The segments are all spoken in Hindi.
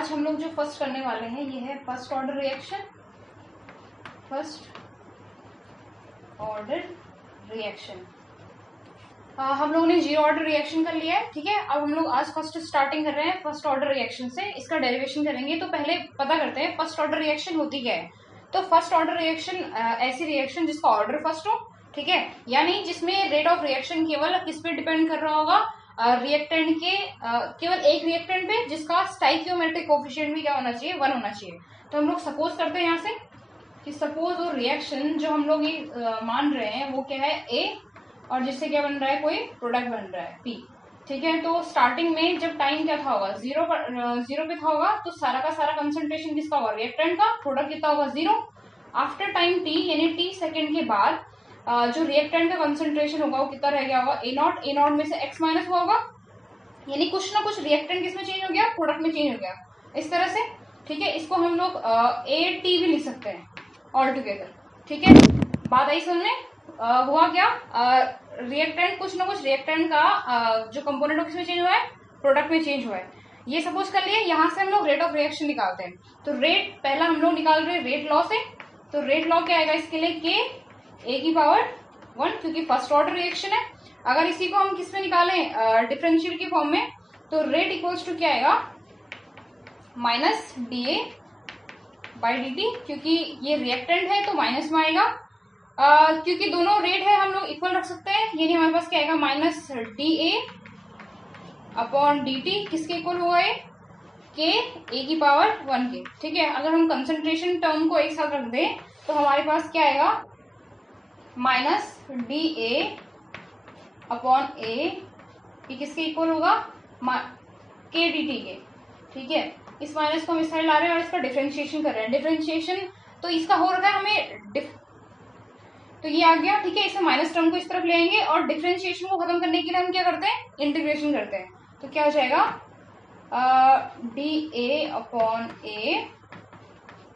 आज हम लोग जो फर्स्ट करने वाले हैं ये है first order reaction. First order reaction हम लोगों ने जीरो ऑर्डर रिएक्शन कर लिया है, ठीक है। अब हम लोग आज फर्स्ट स्टार्टिंग कर रहे हैं फर्स्ट ऑर्डर रिएक्शन से, इसका डेरिवेशन करेंगे। तो पहले पता करते हैं फर्स्ट ऑर्डर रिएक्शन होती क्या है। तो फर्स्ट ऑर्डर रिएक्शन ऐसी रिएक्शन जिसका ऑर्डर फर्स्ट हो, ठीक है, यानी जिसमें रेट ऑफ रिएक्शन केवल किस पे डिपेंड कर रहा होगा, रिएक्टेंट के केवल एक रिएक्टेंट पे जिसका स्टाइकियोमेट्रिक कोफिशिएंट भी क्या होना चाहिए, 1 होना चाहिए। तो हम लोग सपोज करते हैं यहाँ से कि सपोज वो रिएक्शन जो हम लोग ये मान रहे हैं वो क्या है, ए, और जिससे क्या बन रहा है, कोई प्रोडक्ट बन रहा है पी, ठीक है। तो स्टार्टिंग में जब टाइम क्या था होगा, जीरो पे था होगा, तो सारा का सारा कंसंट्रेशन किसका होगा, रिएक्टेंट का, प्रोडक्ट कितना होगा, 0। आफ्टर टाइम टी यानी टी सेकेंड के बाद जो रिएक्टेंट का कंसंट्रेशन होगा वो कितना रह गया होगा, ए नॉट में से एक्स माइनस हुआ होगा, यानी कुछ ना कुछ रिएक्टेंट किसमें चेंज हो गया, प्रोडक्ट में चेंज हो गया, इस तरह से, ठीक है। इसको हम लोग ए टी भी लिख सकते हैं ऑल टुगेदर, ठीक है। बात आई समझ में, हुआ क्या, रिएक्टेंट कुछ ना कुछ रिएक्टेंट का जो कंपोनेंट किसमें चेंज हुआ है, प्रोडक्ट में चेंज हुआ है। ये सपोज कर लिए। यहाँ से हम लोग रेट ऑफ रिएक्शन निकालते हैं। तो रेट पहला हम लोग निकाल रहे हैं रेट लॉ से। तो रेट लॉ क्या आएगा इसके लिए, के ए की पावर 1, क्योंकि फर्स्ट ऑर्डर रिएक्शन है। अगर इसी को हम किस में निकालें, डिफरेंशियल की फॉर्म में, तो रेट इक्वल्स टू क्या आएगा, minus D A by D T, क्योंकि ये रिएक्टेंट है तो माइनस में आएगा। क्योंकि दोनों रेट है हम लोग इक्वल रख सकते हैं, यानी हमारे पास क्या आएगा, minus D A upon D T, किसके इक्वल हुआ है, के ए की पावर 1 के, ठीक है। अगर हम कंसंट्रेशन टर्म को एक साथ रख दें तो हमारे पास क्या आएगा, माइनस डी ए अपॉन ए, किसके इक्वल होगा, के डी टी के, ठीक है। इस माइनस को हम इस साइड ला रहे हैं और इसका डिफरेंशिएशन कर रहे हैं। डिफरेंशिएशन तो इसका हो रखा है हमें तो ये आ गया, ठीक है। इसे माइनस टर्म को इस तरफ ले आएंगे और डिफरेंशिएशन को खत्म करने के लिए हम क्या करते हैं, इंटीग्रेशन करते हैं। तो क्या हो जाएगा, D A upon A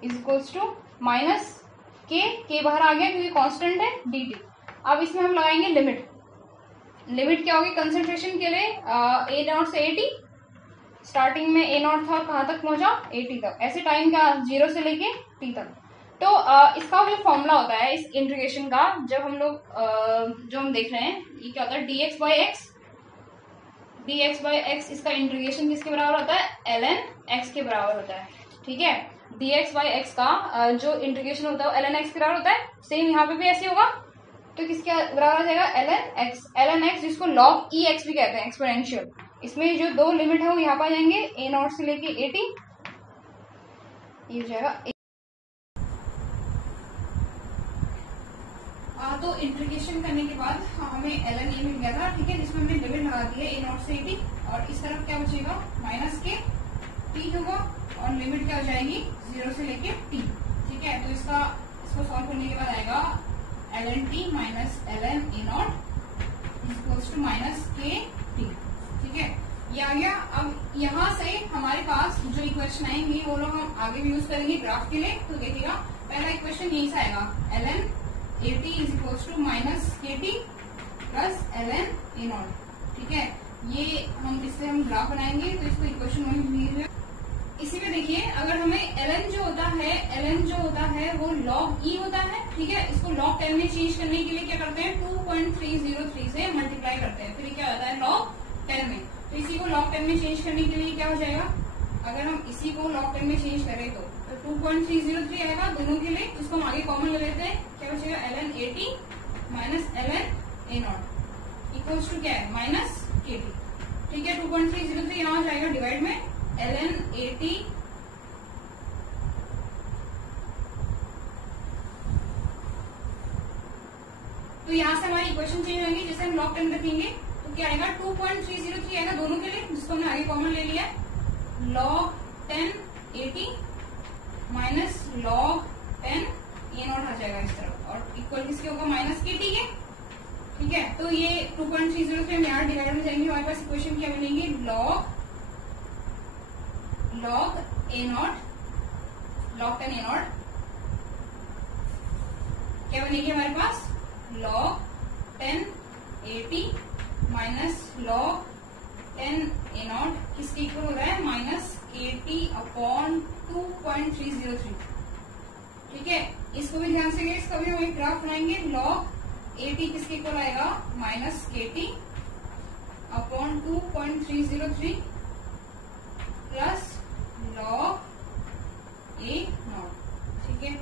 is equals to minus K बाहर आ गया क्योंकि कांस्टेंट है, डी टी। अब इसमें हम लगाएंगे लिमिट। लिमिट क्या होगी कंसंट्रेशन के लिए, ए नॉट से ए टी, स्टार्टिंग में ए नॉट था, कहाँ तक पहुंचा, ए टी तक, ऐसे टाइम का 0 से लेके टी तक। तो इसका जो फॉर्मूला होता है इस इंटीग्रेशन का, जब हम लोग जो हम देख रहे हैं ये क्या होता है, dx बाई एक्स, इसका इंटीग्रेशन किसके बराबर होता है, ln x के बराबर होता है, ठीक है। dx बाई एक्स का जो इंटीग्रेशन होता है वो ln x के बराबर होता है। सेम यहाँ पे भी ऐसे होगा, तो किसके बराबर आ जाएगा, ln x, जिसको log e x भी कहते हैं, एक्सपोनेंशियल। इसमें जो दो लिमिट है वो यहाँ पर आ जाएंगे, ए नॉट से लेके ए टी, ये हो जाएगा। तो इंटीग्रेशन करने के बाद हमें ln ए मिल गया था, ठीक है, जिसमें हमने लिमिट लगा दी है ए नॉट से ए टी, और इस तरफ क्या बचेगा, माइनस के टी होगा, और लिमिट क्या हो जाएगी, 0 से लेके टी, ठीक है। तो इसको सॉल्व करने के बाद आएगा ln T minus ln A naught equals to minus के टी, ठीक है, ये आ गया। अब यहाँ से हमारे पास जो इक्वेशन आएंगी वो लोग हम आगे भी यूज करेंगे ग्राफ के लिए। तो देखिएगा पहला इक्वेशन यही से आएगा, ln A t is equals to minus के टी प्लस ln ए नॉट, ठीक है। ये इससे हम ग्राफ बनाएंगे तो इसको इक्वेशन वही है। इसी में देखिए, अगर हमें ln जो होता है वो log e होता है, ठीक है। इसको log 10 में चेंज करने के लिए क्या करते हैं, 2.303 से मल्टीप्लाई करते हैं, फिर क्या होता है log 10 में। तो इसी को log 10 में चेंज करने के लिए क्या हो जाएगा, अगर हम इसी को log 10 में चेंज करें तो 2.303 आएगा दोनों के लिए। इसको हम आगे कॉमन ले लेते हैं, क्या बचेगा, ln A T minus ln A naught equals to क्या है, माइनस के टी, ठीक है। 2.303 यहाँ आ जाएगा डिवाइड में ln ए टी तो यहाँ से हमारी इक्वेशन चेंज होगी, जैसे हम log 10 रखेंगे तो क्या आएगा, 2.303 आएगा दोनों के लिए, जिसको हमने आगे कॉमन ले लिया, log 10 a T minus log 10 a naught आ जाएगा इस तरफ, और इक्वल किसके होगा, माइनस के टी के, ठीक है। तो ये 2.303 हम यहाँ डिवाइड में जाएंगे, हमारे पास इक्वेशन क्या बनेगी, log A not, log 10 a not क्या बनेगी हमारे पास, log 10 a T minus log 10 a not किसके इक्वल हो रहा है, माइनस 80 अपॉन 2.303। ठीक है, इसको भी ध्यान से, इसका भी हम एक ग्राफ बनाएंगे। लॉग 80 किसके इक्वल आएगा, minus KT upon 2.303 plus log A0। ठीक है,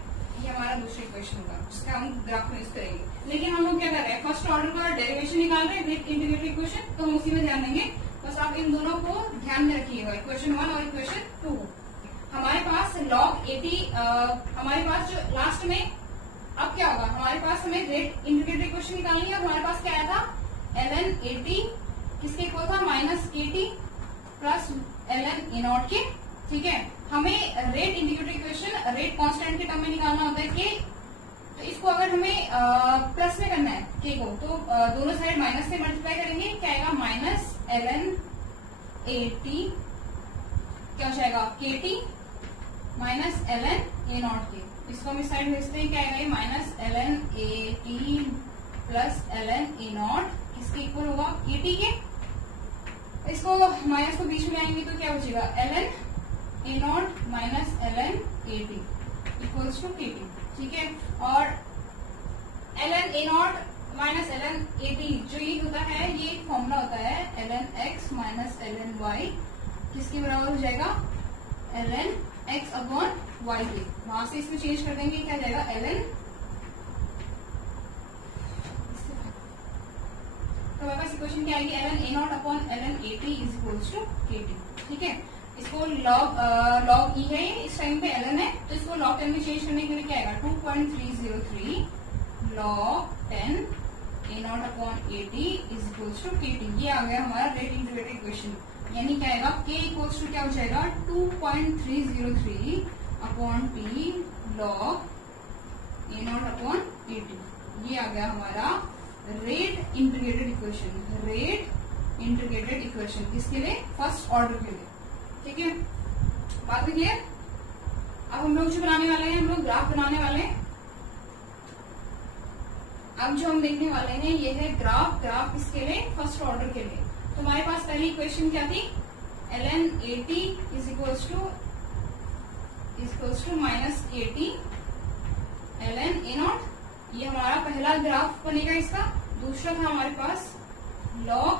ये हमारा दूसरा इक्वेशन होगा जिसका हम ग्राफ में यूज करेंगे। लेकिन हम लोग क्या कर रहे हैं, फर्स्ट ऑर्डर का डेरिवेशन निकाल रहे हैं, रेट इंटीग्रेटेड इक्वेशन, तो हम उसी में ध्यान देंगे। बस आप इन दोनों को ध्यान में रखिएगा, इक्वेशन 1 और इक्वेशन 2। हमारे पास log 80 हमारे पास जो लास्ट में, अब क्या होगा, हमारे पास हमें रेट इंटीग्रेटेड इक्वेशन निकालनी है। और हमारे पास क्या आया था, ln 80 किसके इक्वल था, minus KT plus ln A0 के। ठीक है, हमें rate integrated equation rate constant के टर्म में निकालना होता है के, तो इसको अगर हमें प्लस में करना है के को, तो दोनों साइड माइनस से मल्टीप्लाई करेंगे, क्या आएगा, माइनस ln 80 क्या हो जाएगा, KT माइनस ln A0 के। इसको हम इस साइड भेजते हैं, क्या आएगा, minus ln 80 plus ln A0 किसके इक्वल होगा, KT के। इसको माइनस को बीच में आएंगे तो क्या बचेगा, ln A0 minus ln 80 equals to KT। ठीक है, और ln A0 माइनस ln 80 जो ये होता है, ये एक फॉर्मूला होता है, ln x minus ln y किसके बराबर हो जाएगा, ln x अपॉन y के। वहां से इसमें चेंज कर देंगे, क्या जाएगा, ln, तो हमारे पास इक्वेशन क्या आएगी, ln A0 upon ln 80 is equals to KT। ठीक है, इसको log E है, इस टाइम पे ln है, तो इसको log 10 में चेंज करने के लिए क्या आएगा, 2.303 log 10 A0 upon 80 is equals to KT। ये आ गया हमारा रेट इंटीग्रेटेड इक्वेशन। यानी क्या आएगा, K इक्वल्स टू क्या हो जाएगा, 2.303 upon T log A0 upon 80। ये आ गया हमारा rate integrated equation, rate integrated equation किसके लिए, फर्स्ट ऑर्डर के लिए। ठीक है, बात में क्लियर। अब हम लोग जो बनाने वाले हैं, हम लोग ग्राफ बनाने वाले हैं। अब जो हम देखने वाले हैं ये है ग्राफ। ग्राफ किसके लिए, फर्स्ट ऑर्डर के लिए। तो हमारे पास पहली इक्वेशन क्या थी, ln 80 is equals to minus KT ln A0। ये हमारा पहला ग्राफ बनेगा इसका। दूसरा था हमारे पास log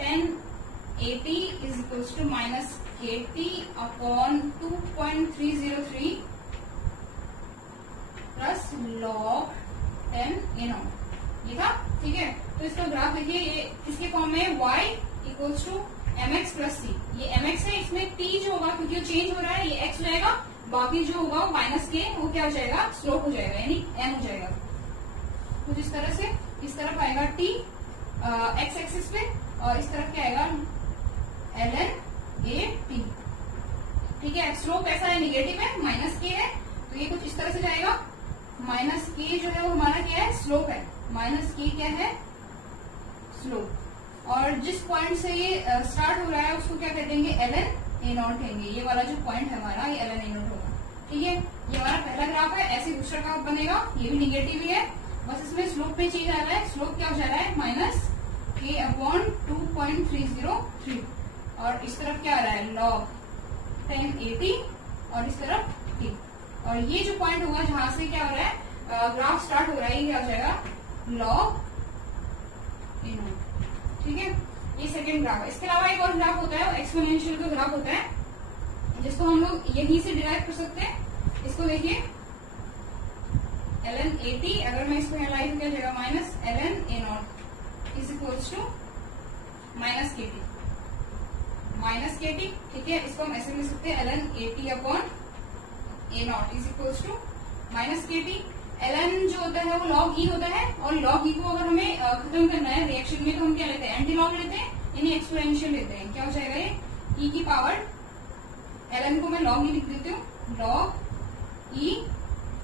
10 80 is equals to minus KT upon 2.303 plus log 10 A0। ये था। ठीक है, तो इसका ग्राफ देखिए, ये किसके फॉर्म में, y equals to mx plus c. ये mx है, इसमें t जो होगा क्योंकि वो चेंज हो रहा है, ये x हो जाएगा, बाकी जो होगा वो माइनस के, वो क्या हो जाएगा, स्लोप हो जाएगा, यानी m हो जाएगा। कुछ इस तरह से, इस तरफ आएगा t x एक्सिस पे, और इस तरफ क्या आएगा, ln AT। ठीक है, स्लोप ऐसा है, निगेटिव है, माइनस के है, तो ये कुछ इस तरह से जाएगा। माइनस के जो है वो हमारा क्या है, स्लोप है। माइनस के क्या है, स्लोप। और जिस पॉइंट से ये स्टार्ट हो रहा है उसको क्या कह देंगे, ln A0 कहेंगे। ये वाला जो पॉइंट है हमारा, ये ln A0 होगा। ठीक है, ये हमारा पहला ग्राफ है। ऐसे दूसरा ग्राफ बनेगा, ये भी निगेटिव ही है, बस इसमें स्लोप में चेंज आ रहा है। स्लोप क्या हो जा रहा है, माइनस k अपॉन 2.303, और इस तरफ क्या आ रहा है, log 10 80, और इस तरफ t। और ये जो पॉइंट होगा जहां से क्या हो रहा है, ग्राफ स्टार्ट हो रहा है, ये क्या हो जाएगा, log A0। ठीक है, ये सेकेंड ग्राफ है। इसके अलावा एक और ग्राफ होता है, एक्सपोनेंशियल का ग्राफ होता है, जिसको हम लोग यहीं से डिराइव कर सकते हैं। इसको देखिए, ln 80, अगर मैं इसको एनालाइज किया जाएगा, minus ln A0 is equals to minus KT, minus KT। ठीक है, इसको हम ऐसे लिख सकते हैं, ln 80 upon A0 is equals to minus KT। ln जो होता है वो log E होता है, और log E को अगर हमें खत्म करना है रिएक्शन में, तो हम क्या लेते हैं, एंटी लॉग लेते हैं, यानी एक्सपोनेंशियल लेते हैं। क्या हो जाएगा, ये E की पावर, ln को मैं log E लिख देती हूँ, log E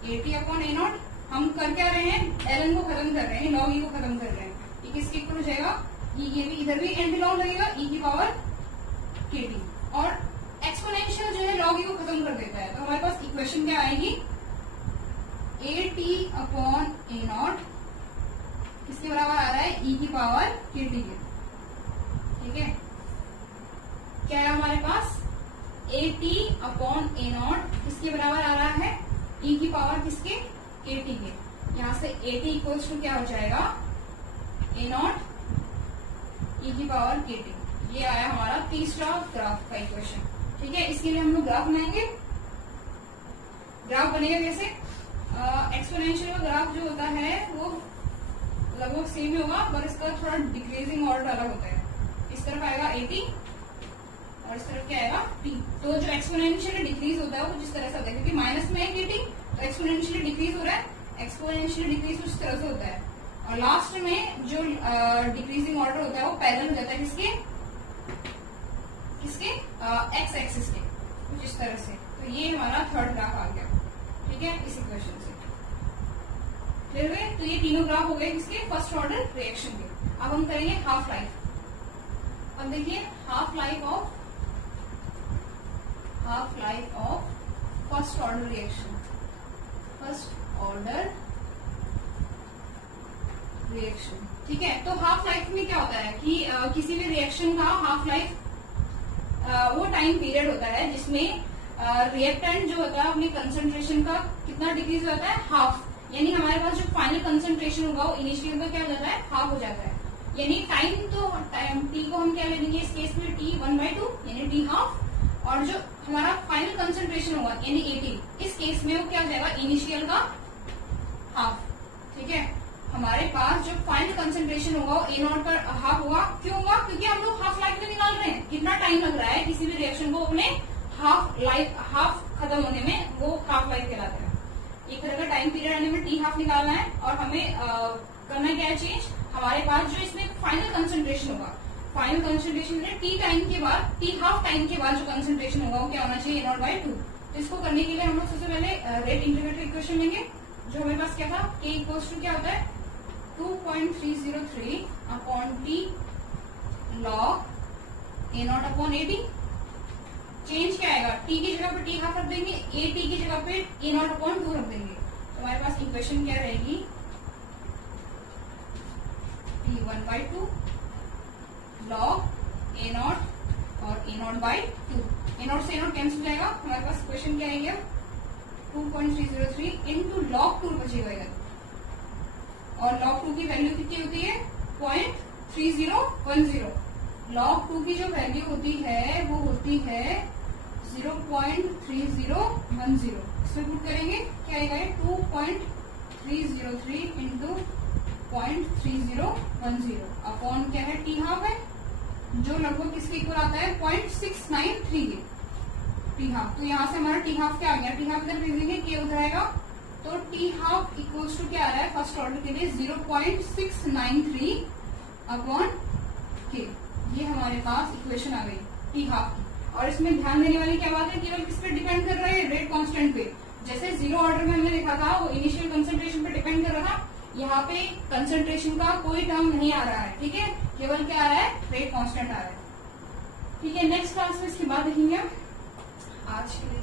80 अपॉन A0। हम कर क्या रहे हैं, ln को खत्म कर रहे हैं, log E को खत्म कर रहे हैं। ये किसके इक्वल हो जाएगा, ये भी इधर भी एंटी लॉग लगेगा, E की पावर KT। और एक्सपोनेंशियल जो है log E को खत्म कर देता है, तो हमारे पास इक्वेशन क्या आएगी, AT अपॉन A0 किसके बराबर आ रहा है, E की पावर KT के। ठीक है, क्या है हमारे पास, AT अपॉन A0 किसके बराबर आ रहा है, e की पावर किसके, AT के। यहां से AT इक्वल्स टू क्या हो जाएगा, A0 e की पावर KT। ये आया हमारा तीसरा ग्राफ का इक्वेशन। ठीक है, इसके लिए हम लोग ग्राफ बनाएंगे। ग्राफ बनेगा कैसे, एक्सपोनेंशियल का ग्राफ जो होता है वो लगभग सेम ही होगा, पर इसका थोड़ा डिक्रीजिंग ऑर्डर अलग होता है। इस तरफ आएगा 80 और इस तरफ क्या आएगा t। तो जो एक्सपोनेंशियली डिक्रीज होता है वो जिस तरह से होता है, क्योंकि माइनस में है kt, तो एक्सपोनेंशियली डिक्रीज हो रहा है। एक्सपोनेंशियली डिक्रीज कुछ तरह से होता है, और लास्ट में जो डिक्रीजिंग ऑर्डर होता है वो पैरेलल हो जाता है किसके एक्स एक्सिस के, कुछ इस तरह से। तो ये हमारा थर्ड ग्राफ आ गया। ठीक है, इस इक्वेशन से क्लियर हुए। तो ये तीनों ग्राफ हो गए किसके, फर्स्ट ऑर्डर रिएक्शन के। अब हम करेंगे हाफ लाइफ। अब देखिए half life of first order reaction, first order reaction. ठीक है, तो हाफ लाइफ में क्या होता है कि किसी भी रिएक्शन का हाफ लाइफ वो टाइम पीरियड होता है जिसमें रिएक्टेंट जो होता है अपनी कंसंट्रेशन का कितना डिक्रीज हो जाता है, हाफ। यानी हमारे पास जो फाइनल कंसंट्रेशन होगा वो इनिशियल का क्या हो जाता है, हाफ हो जाता है। यानी टाइम टी को हम क्या ले लेंगे इस केस में, t 1/2 यानी t हाफ, और जो हमारा फाइनल कंसंट्रेशन होगा यानी 80, इस केस में वो क्या हो जाएगा, इनिशियल का हाफ। ठीक है, हमारे पास जो फाइनल कंसंट्रेशन होगा वो A0 पर हाफ होगा। क्यों होगा, क्योंकि हम लोग हाफ लाइफ में निकाल रहे हैं, कितना टाइम लग रहा है किसी भी रिएक्शन को अपने हाफ खत्म होने में, वो हाफ लाइफ कहलाता है। एक तरह का टाइम पीरियड आने में t हाफ निकालना है, और हमें करना क्या है चेंज, हमारे पास जो इसमें फाइनल कंसंट्रेशन होगा, फाइनल कंसंट्रेशन t टाइम के बाद, t हाफ टाइम के बाद जो कंसंट्रेशन होगा वो क्या होना चाहिए, A0/2। तो इसको करने के लिए हम लोग सबसे पहले रेट इंटीग्रेटर इक्वेशन लेंगे, जो हमारे पास क्या था, k इक्वल्स टू क्या होता है 2.303 upon t log A0 upon AT। Change क्या आएगा, t की जगह पे t हाफ रख देंगे, AT की जगह पे A0 अपॉन 2 रख देंगे। तो हमारे पास इक्वेशन क्या रहेगी, t 1/2 log A0 और A0/2। A0 से A0 कैंसिल जाएगा, हमारे पास इक्वेशन क्या आएगी, 2.303 इंटू log 2 बचेगा इधर, और log 2 की वैल्यू कितनी होती है, 0.3010। log 2 की जो वैल्यू होती है वो होती है 0.3010। इसमें पुट करेंगे क्या आएगा, 2.303 इंटू 0.3010 अपॉन क्या है, टी हाफ है, जो लगभग किसके इक्वल आता है 0.693 के, टी हाफ। तो यहाँ से हमारा टी हाफ क्या आ गया, टी हाफ इधर भेजेंगे, के उधर आएगा, तो टी हाफ इक्वल्स टू क्या आ रहा है फर्स्ट ऑर्डर के लिए 0.693 अपॉन के। ये हमारे पास इक्वेशन आ गई टी हाफ की। और इसमें ध्यान देने वाली क्या बात है, केवल किस पे डिपेंड कर रहा है, रेट कांस्टेंट पे। जैसे जीरो ऑर्डर में हमने लिखा था वो इनिशियल कंसंट्रेशन पे डिपेंड कर रहा था, यहाँ पे कंसंट्रेशन का कोई टर्म नहीं आ रहा है। ठीक है, केवल क्या आ रहा है, रेट कांस्टेंट आ रहा है। ठीक है, नेक्स्ट क्लास में इसकी बात देखेंगे। आज के लिए